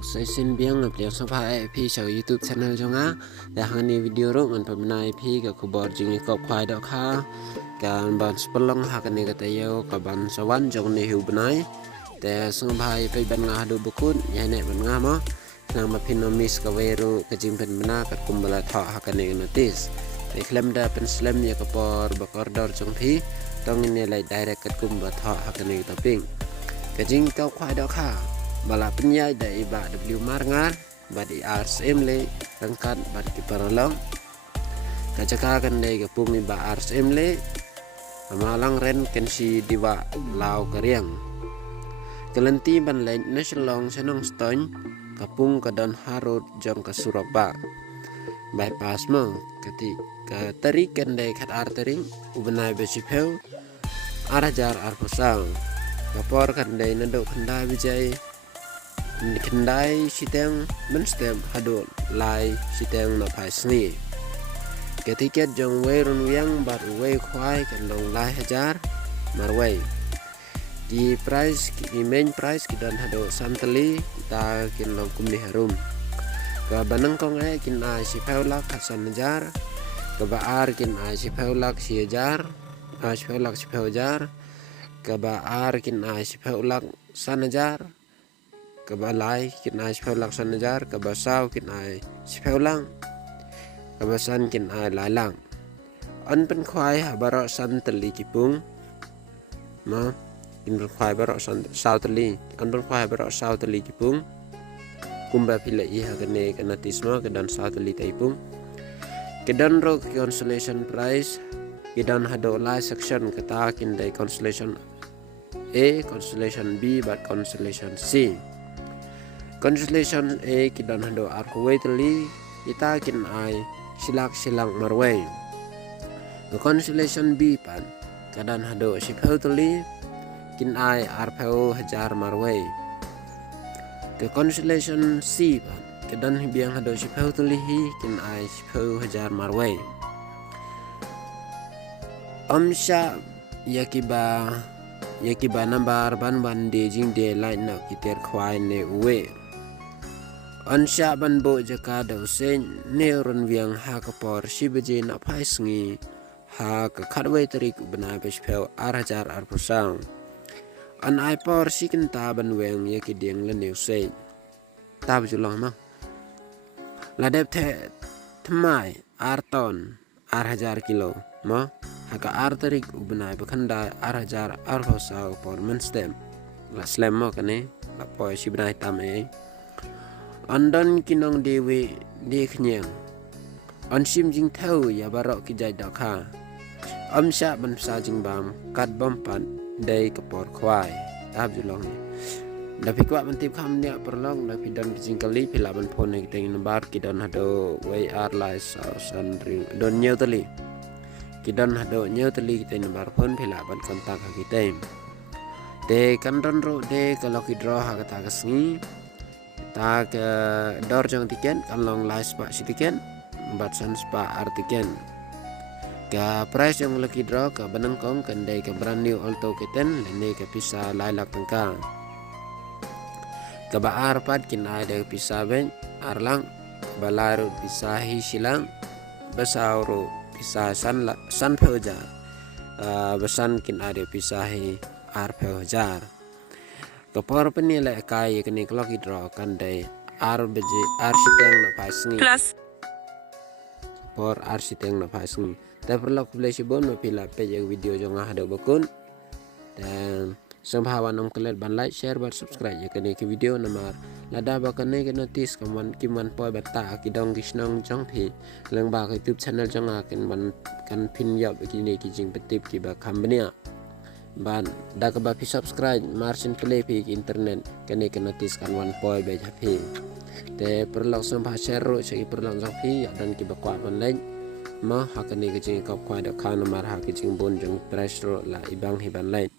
Saya xin biang ngập liang sampai IP cho YouTube channel cho ngá. Để hàng này video rồi mình phần này IP cái kubor jing ikop khoai đó kha. Kan ban sepelong hakan ni kata yo ka ban sawan jong ni hu benai. Để sampai IP ban ngah do bukun ya nek ban ngah mo. Nang mapinomis ka weru ka jing pen bena kat kumbala tha hakan ni notice. Để klem da pen slam ya kapor bakordor jong thi. Tong ni lai direct kat kumbala tha hakan ni taping. Ka jing kau khoai đó kha. Bala penyai dari ba W Marngan ba di RSM le rangkat ba di Paralong kacakakan dari gapung ni ba RSM le malang ren kensi diwa lau kariang kelenti ban le national senong stone kapung kadon harut jong ke Surabaya bypass mo ketika tarikan dari kat artering ubenai besipeu arajar arpusang kapor kan dari nanduk kendai bijai kendai siteng menstem hadul lai siteng na pasni ketika jong wei run wiang bat wei khwai kan long lai hajar marwei di price di main price kidan hado santali kita kin long kumni harum ka banang kong ai kin ai si paulak hasan hajar ka baar kin ai si paulak si hajar ai si paulak si hajar ka baar kin ai si paulak san hajar kebalai kin ai sepeu laksan jar kebasau kin ai sepeu lang kebasan kin ai lalang an pen khwai barok san teli kipung ma kin pen khwai barok san sau teli an pen khwai barok sau teli kipung kumba pila iha kene kana tisma kedan sau teli taipung kedan ro consolation prize kedan hado lai section kata kin dai consolation A consolation B but consolation C. Constellation A kidan hado arkuway tali kita kin ai silak silang marway. The constellation B pan kadan hado sipeu tali kin ai arpeu hajar marway. The constellation C pan kadan hibiang hado sipeu tali hi kin ai sipeu hajar marway. Amsha yakiba nambar ban de jing de line na kiter khwai ne uwe. Ansya ban bo jaka dau sen neuron viang ha kapor sibeje na paisngi ha ka khatwai tarik bana bespeu arajar arpusang an ai por sikin ta ban weng ye ki dieng le neu sen ta bjulong ma la dep the thmai arton arhajar kilo ma ha ka ar tarik bana bekhanda arhajar arpusang por menstem la slam mo kane la po sibnai tam e Andan kinong dewe de khnyang ansim jing thau ya barok ki jai dakha amsha ban sa jing bam kat bam pan dei kapor khwai tab julong ni da pikwa ban tip kham nya perlong da pidan jing kali pila ban phone ni teng number kidan hado wai ar lai san ring don nyeu tali kidan hado nyeu tali teng number phone pila ban kontak ha kitem te kan don ro de kalau ki draw ha kata kasngi ta ke dor jang tiken kan long lai spa sitiken bat san spa artiken ka price yang lucky draw ka banangkong kendai ke brand new alto keten lene ke pisa lai lak tangka ka baar pad kin ada pisa ben arlang balaru pisa hi silang basauro pisa san peuja besan kin ada pisa hi ar peujar kapor penilai kai kini kalau draw kan dari RBJ arsiteng na pasngi plus por arsiteng na pasngi tapi perlu publish bon pila page video jong ada bakun dan sembhawa nom kelet ban like share ban subscribe ya kini ke video nomor lada bakan ne ke notice kaman kiman poi bata kidong kisnong jong phi leng ba YouTube channel jong akan ban kan pin yap kini kijing petip ki ba kambania ban dah kebapi subscribe margin play pi internet kene ke notice kan one point be japi te perlu sembah share ro segi perlu japi dan ki bakwa ban lain ma hakane ke jing kop kwa da kan mar ha ke jing bon jong price ro la ibang hiban lain